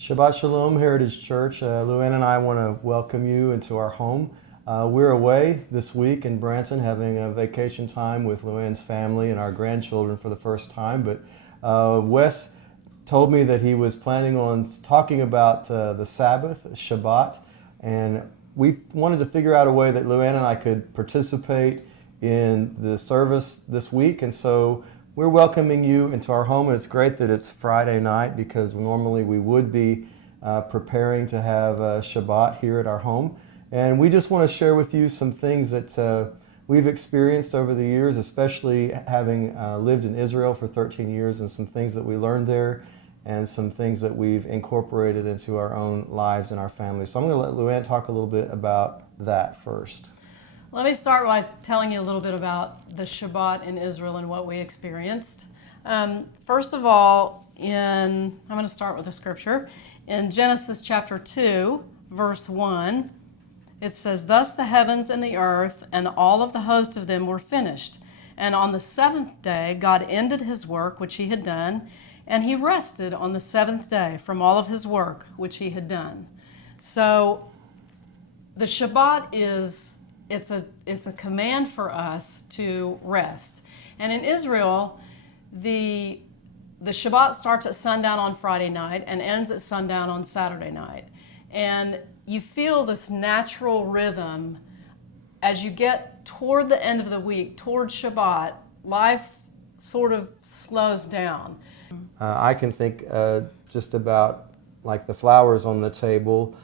Shabbat Shalom, Heritage Church. Louann and I want to welcome you into our home. We're away this week in Branson having a vacation time with Louann's family and our grandchildren for the first time. But Wes told me that he was planning on talking about the Sabbath, Shabbat, and we wanted to figure out a way that Louann and I could participate in the service this week. And so we're welcoming you into our home. It's great that it's Friday night because normally we would be preparing to have Shabbat here at our home. And we just want to share with you some things that we've experienced over the years, especially having lived in Israel for 13 years, and some things that we learned there and some things that we've incorporated into our own lives and our families. So I'm going to let Louann talk a little bit about that first. Let me start by telling you a little bit about the Shabbat in Israel and what we experienced. First of all, I'm going to start with the scripture. In Genesis chapter 2, verse 1, it says, "Thus the heavens and the earth and all of the host of them were finished. And on the seventh day God ended his work which he had done, and he rested on the seventh day from all of his work which he had done." So the Shabbat it's a command for us to rest. And in Israel, the Shabbat starts at sundown on Friday night and ends at sundown on Saturday night. And you feel this natural rhythm as you get toward the end of the week, toward Shabbat, life sort of slows down. I can think just about like the flowers on the table.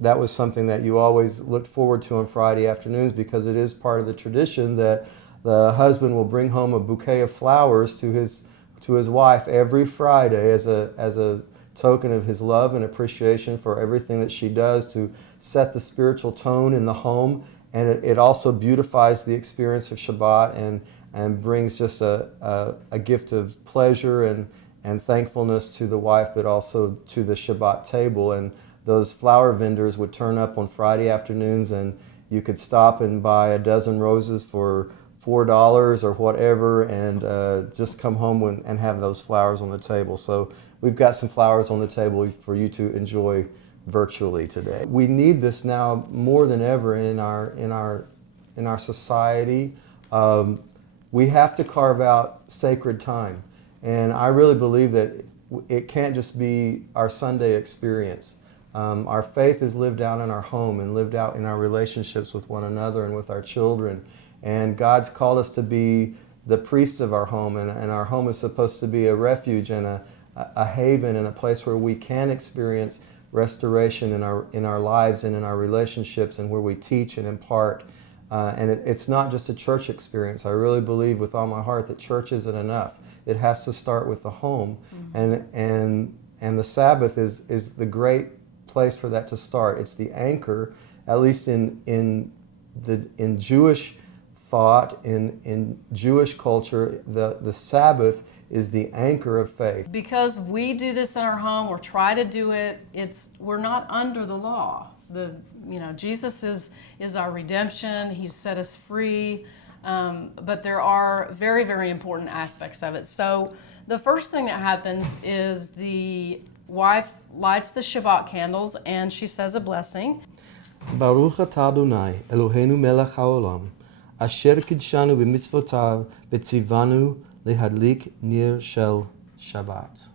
That was something that you always looked forward to on Friday afternoons because it is part of the tradition that the husband will bring home a bouquet of flowers to his wife every Friday as a token of his love and appreciation for everything that she does to set the spiritual tone in the home. And it also beautifies the experience of Shabbat and brings just a gift of pleasure and thankfulness to the wife, but also to the Shabbat table. And those flower vendors would turn up on Friday afternoons, and you could stop and buy a dozen roses for $4 or whatever, and just come home and have those flowers on the table. So we've got some flowers on the table for you to enjoy virtually today. We need this now more than ever in our society. We have to carve out sacred time, and I really believe that it can't just be our Sunday experience. Our faith is lived out in our home and lived out in our relationships with one another and with our children. And God's called us to be the priests of our home, and our home is supposed to be a refuge and a haven and a place where we can experience restoration in our lives and in our relationships, and where we teach and impart. And it's not just a church experience. I really believe with all my heart that church isn't enough. It has to start with the home. Mm-hmm. And the Sabbath is the great place for that to start. It's the anchor, at least in Jewish thought, in Jewish culture. The Sabbath is the anchor of faith. Because we do this in our home, or try to do it, we're not under the law. Jesus is our redemption. He's set us free, but there are very, very important aspects of it. So the first thing that happens is the wife lights the Shabbat candles and she says a blessing. Baruch atah Adonai Eloheinu melech haolam asher kidshanu b'mitzvotav v'tzivanu lehadlik ner shel Shabbat.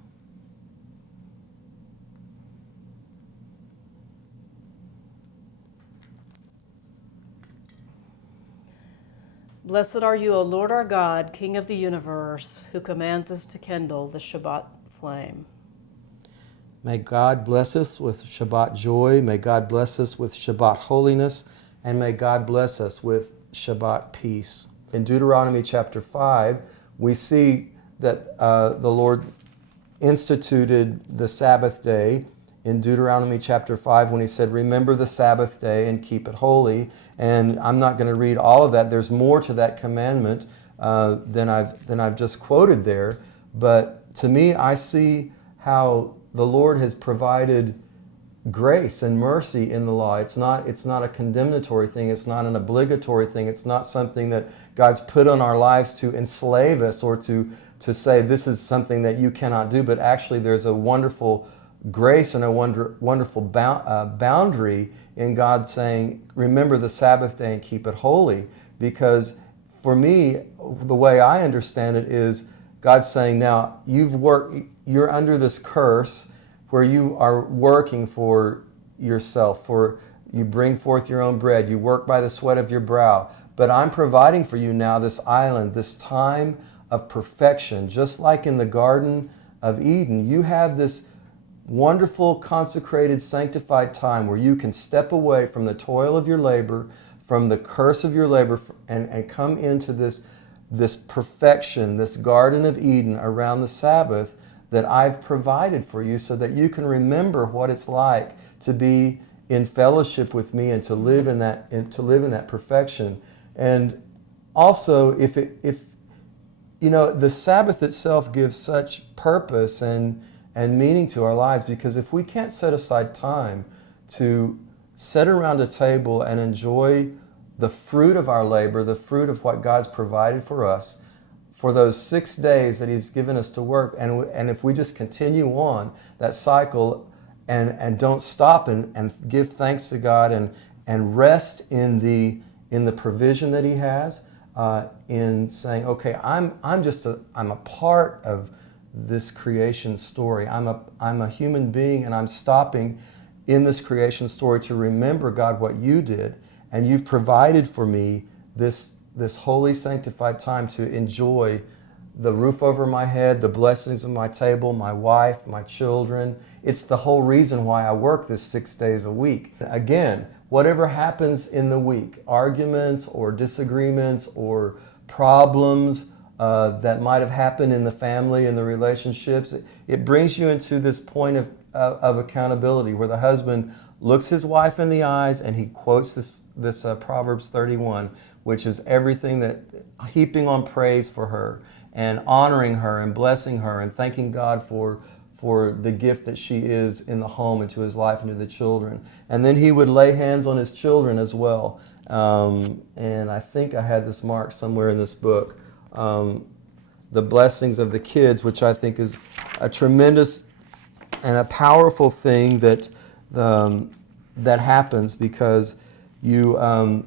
Blessed are you, O Lord our God, King of the universe, who commands us to kindle the Shabbat flame. May God bless us with Shabbat joy. May God bless us with Shabbat holiness. And may God bless us with Shabbat peace. In Deuteronomy chapter 5, we see that the Lord instituted the Sabbath day in Deuteronomy chapter 5 when he said, "Remember the Sabbath day and keep it holy." And I'm not going to read all of that. There's more to that commandment than I've just quoted there. But to me, I see how the Lord has provided grace and mercy in the law. It's not a condemnatory thing. It's not an obligatory thing. It's not something that God's put on our lives to enslave us or to say this is something that you cannot do. But actually there's a wonderful grace and a wonderful boundary in God saying, remember the Sabbath day and keep it holy. Because for me, the way I understand it is God's saying, now you're under this curse where you are working for yourself, for you bring forth your own bread, you work by the sweat of your brow. But I'm providing for you now this island, this time of perfection. Just like in the Garden of Eden, you have this wonderful, consecrated, sanctified time where you can step away from the toil of your labor, from the curse of your labor, and come into this perfection, this Garden of Eden around the Sabbath that I've provided for you so that you can remember what it's like to be in fellowship with me and to live in that perfection. And also, if the Sabbath itself gives such purpose and meaning to our lives, because if we can't set aside time to sit around a table and enjoy the fruit of our labor, the fruit of what God's provided for us, for those 6 days that He's given us to work, and if we just continue on that cycle and don't stop and give thanks to God and rest in the provision that He has, in saying, okay, I'm a part of this creation story. I'm a human being, and I'm stopping in this creation story to remember, God, what you did, and you've provided for me this holy, sanctified time to enjoy the roof over my head, the blessings of my table, my wife, my children. It's the whole reason why I work this 6 days a week. Again, whatever happens in the week, arguments or disagreements or problems that might have happened in the family and the relationships, it brings you into this point of accountability where the husband looks his wife in the eyes and he quotes this Proverbs 31, which is everything that heaping on praise for her and honoring her and blessing her and thanking God for the gift that she is in the home and to his life and to the children. And then he would lay hands on his children as well. And I think I had this marked somewhere in this book. The blessings of the kids, which I think is a tremendous and a powerful thing that happens, because in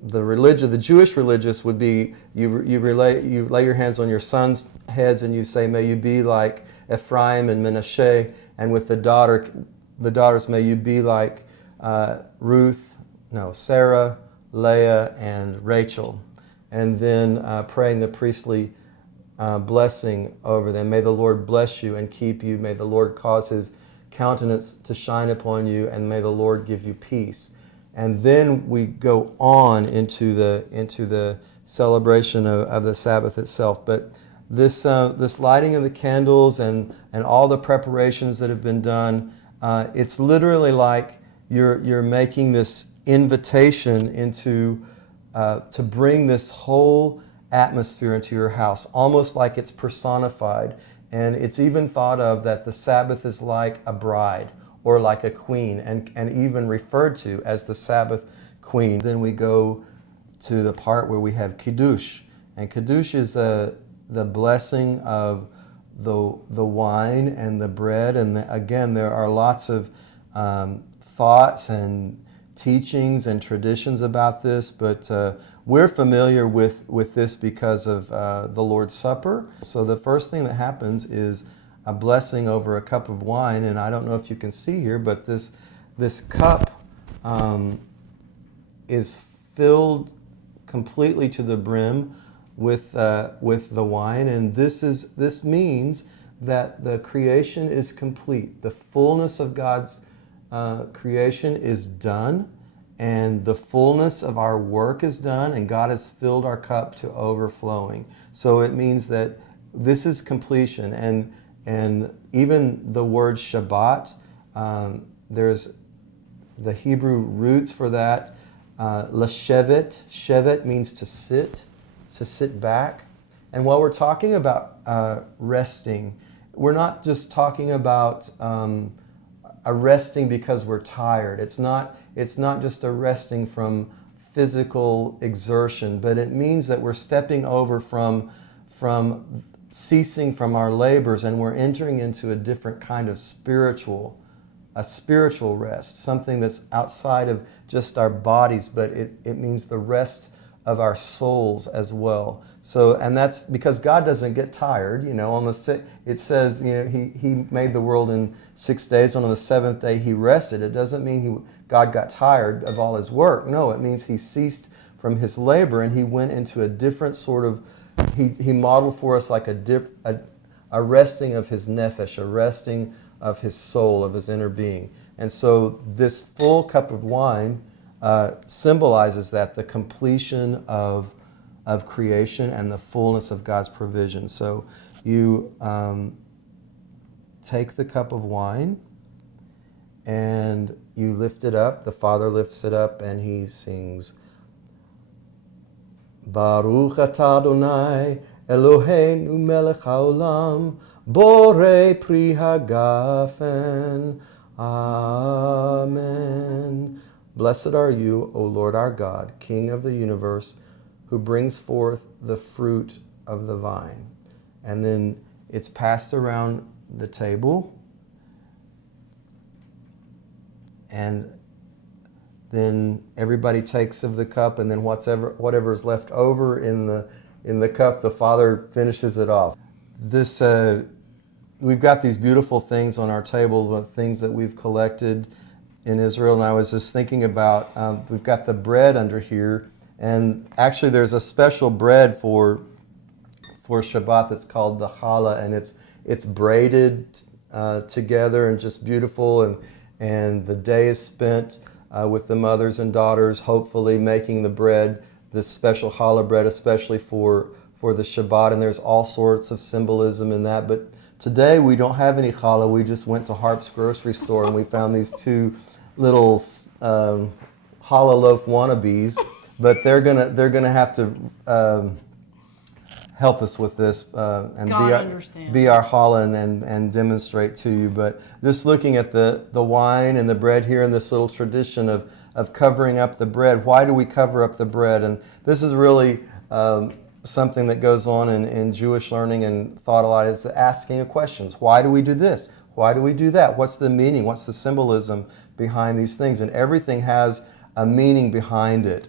the religion, the Jewish religious would be you lay your hands on your sons' heads and you say, may you be like Ephraim and Manasseh, and with the daughters, may you be like Sarah, Leah, and Rachel. And then praying the priestly blessing over them. May the Lord bless you and keep you. May the Lord cause His countenance to shine upon you, and may the Lord give you peace. And then we go on into the celebration of the Sabbath itself. But this lighting of the candles and all the preparations that have been done, it's literally like you're making this invitation into to bring this whole atmosphere into your house, almost like it's personified. And it's even thought of that the Sabbath is like a bride or like a queen, and even referred to as the Sabbath queen. Then we go to the part where we have Kiddush. And Kiddush is the blessing of the wine and the bread. And again, there are lots of thoughts and teachings and traditions about this, but we're familiar with this because of the Lord's Supper. So the first thing that happens is a blessing over a cup of wine, and I don't know if you can see here, but this cup is filled completely to the brim with the wine, and this means that the creation is complete. The fullness of God's creation is done, and the fullness of our work is done, and God has filled our cup to overflowing. So it means that this is completion. And even the word Shabbat, there's the Hebrew roots for that. Leshevet, shevet means to sit back. And while we're talking about resting, we're not just talking about a resting because we're tired. It's not just a resting from physical exertion, but it means that we're stepping over from ceasing from our labors, and we're entering into a different kind of a spiritual rest, something that's outside of just our bodies, but it means the rest of our souls as well. So, and that's because God doesn't get tired. It says, he made the world in 6 days, and on the seventh day he rested. It doesn't mean God got tired of all his work. No, it means he ceased from his labor and he went into a different sort of, he modeled for us like a resting of his nephesh, a resting of his soul, of his inner being. And so this full cup of wine symbolizes that, the completion of creation and the fullness of God's provision. So you take the cup of wine and you lift it up. The Father lifts it up and he sings, Baruch atah Adonai Eloheinu melech haolam borei pri hagafen. Amen. Blessed are you, O Lord our God, King of the universe, who brings forth the fruit of the vine. And then it's passed around the table. And then everybody takes of the cup, and then whatever is left over in the cup, the Father finishes it off. We've got these beautiful things on our table, things that we've collected in Israel, and I was just thinking about, we've got the bread under here, and actually there's a special bread for Shabbat that's called the challah, and it's braided together and just beautiful, and the day is spent with the mothers and daughters, hopefully making the bread, this special challah bread, especially for the Shabbat, and there's all sorts of symbolism in that. But today we don't have any challah. We just went to Harp's grocery store and we found these two little challah loaf wannabes, but they're gonna have to help us with this and be our challah and demonstrate to you. But just looking at the wine and the bread here and this little tradition of covering up the bread. Why do we cover up the bread? And this is really something that goes on in Jewish learning and thought a lot. Is asking of questions. Why do we do this? Why do we do that? What's the meaning? What's the symbolism behind these things? And everything has a meaning behind it.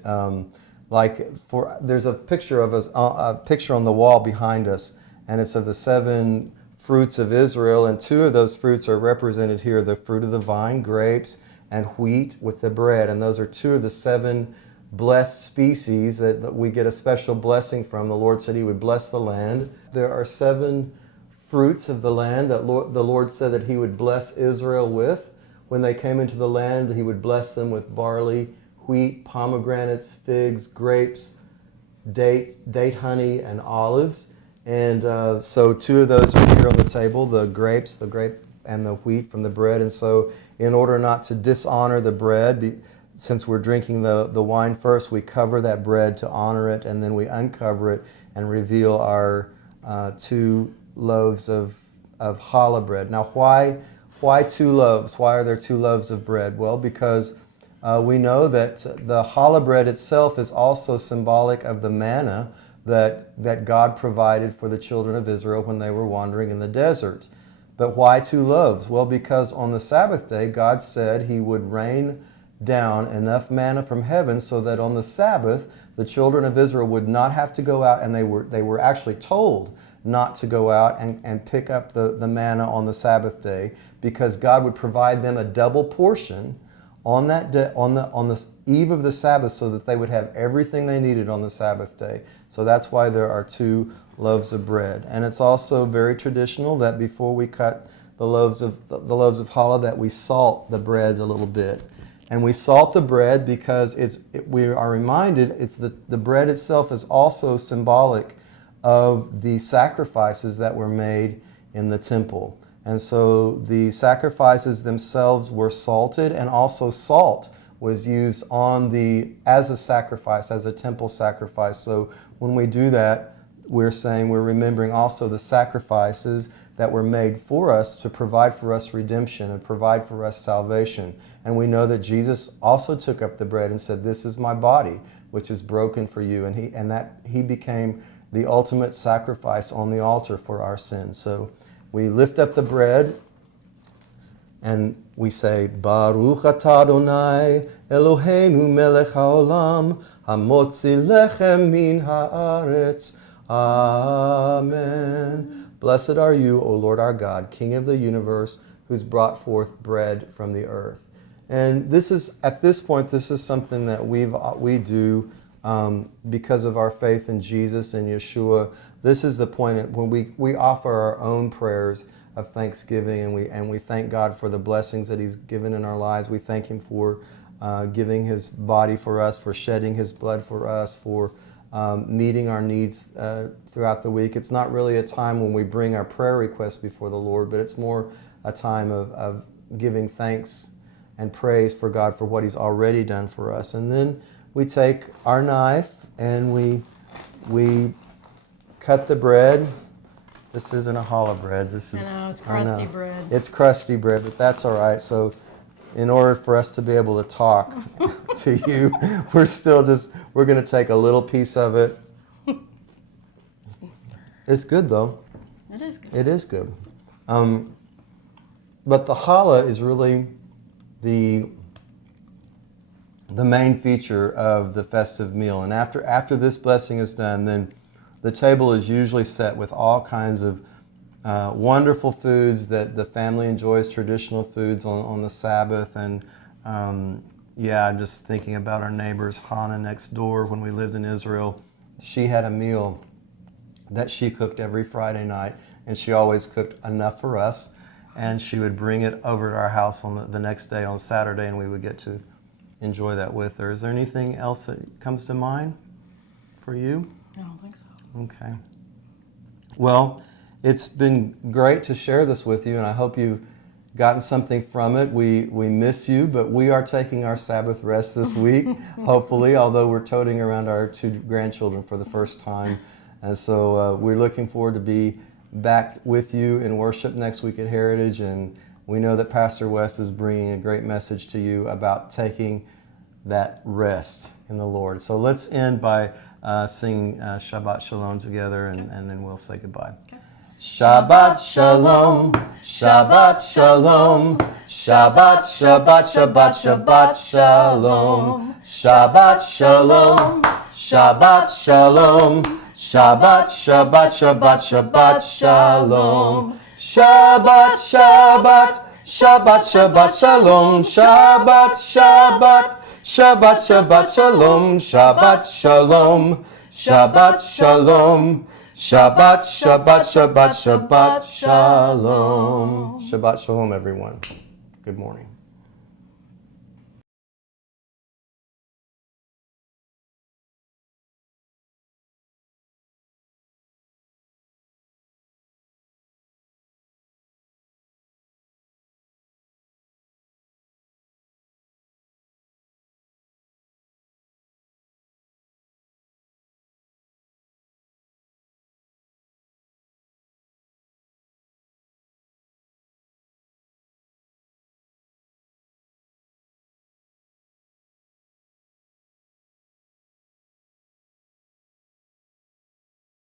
There's a picture of a picture on the wall behind us, and it's of the 7 fruits of Israel, and 2 of those fruits are represented here: the fruit of the vine, grapes, and wheat with the bread. And those are 2 of the 7 blessed species that we get a special blessing from. The Lord said he would bless the land. There are 7 fruits of the land that the Lord said that he would bless Israel with. When they came into the land, he would bless them with barley, wheat, pomegranates, figs, grapes, date honey, and olives. And so 2 of those are here on the table, the grape and the wheat from the bread. And so in order not to dishonor the bread, since we're drinking the wine first, we cover that bread to honor it, and then we uncover it and reveal our 2 loaves of challah bread. Now, why 2 loaves? Why are there 2 loaves of bread? Well, because we know that the challah bread itself is also symbolic of the manna that God provided for the children of Israel when they were wandering in the desert. But why 2 loaves? Well, because on the Sabbath day, God said he would rain down enough manna from heaven so that on the Sabbath, the children of Israel would not have to go out, and they were actually told not to go out and pick up the manna on the Sabbath day, because God would provide them a double portion on that day, on the eve of the Sabbath, so that they would have everything they needed on the Sabbath day. So that's why there are 2 loaves of bread. And it's also very traditional that before we cut the loaves of challah, that we salt the bread a little bit. And we salt the bread because we are reminded the bread itself is also symbolic of the sacrifices that were made in the temple. And so the sacrifices themselves were salted, and also salt was used as a sacrifice, as a temple sacrifice. So when we do that, we're remembering also the sacrifices that were made for us to provide for us redemption and provide for us salvation. And we know that Jesus also took up the bread and said, "This is my body, which is broken for you." And he became the ultimate sacrifice on the altar for our sins. So we lift up the bread and we say, Baruch atah Adonai Eloheinu melech haolam hamotzi lechem min haaretz. Amen. Blessed are you, O Lord our God, King of the universe, who's brought forth bread from the earth. And this is, at this point, this is something that we do because of our faith in Jesus and Yeshua. This is the point when we offer our own prayers of thanksgiving, and we thank God for the blessings that He's given in our lives. We thank Him for giving His body for us, for shedding His blood for us, for meeting our needs throughout the week. It's not really a time when we bring our prayer requests before the Lord, but it's more a time of giving thanks and praise for God for what He's already done for us. And then we take our knife and we cut the bread. This isn't a challah bread. This is, I know, it's crusty bread. It's crusty bread, but that's all right. So in order for us to be able to talk to you, we're going to take a little piece of it. It's good though. It is good. It is good. But the challah is really the main feature of the festive meal. And after this blessing is done, then the table is usually set with all kinds of wonderful foods that the family enjoys, traditional foods on the Sabbath. And I'm just thinking about our neighbors, Hannah next door, when we lived in Israel. She had a meal that she cooked every Friday night, and she always cooked enough for us. And she would bring it over to our house on the next day on Saturday, and we would get to enjoy that with her. Is there anything else that comes to mind for you? I don't think so. Okay. Well, it's been great to share this with you, and I hope you've gotten something from it. We miss you, but we are taking our Sabbath rest this week, hopefully, although we're toting around our 2 grandchildren for the first time. And so we're looking forward to be back with you in worship next week at Heritage, and we know that Pastor Wes is bringing a great message to you about taking that rest in the Lord. So let's end by singing Shabbat Shalom together, and then we'll say goodbye. Okay. Shabbat Shalom, Shabbat Shalom, Shabbat, Shabbat, Shabbat, Shabbat Shalom, Shabbat Shalom, Shabbat Shalom, Shabbat, Shabbat, Shabbat, Shabbat Shalom, Shabbat, Shabbat, Shabbat, Shabbat Shalom, Shabbat, Shabbat, Shabbat, Shabbat Shalom, Shabbat Shalom, Shabbat Shalom, Shabbat, Shabbat, Shabbat, Shabbat Shalom. Shabbat Shalom, everyone. Good morning.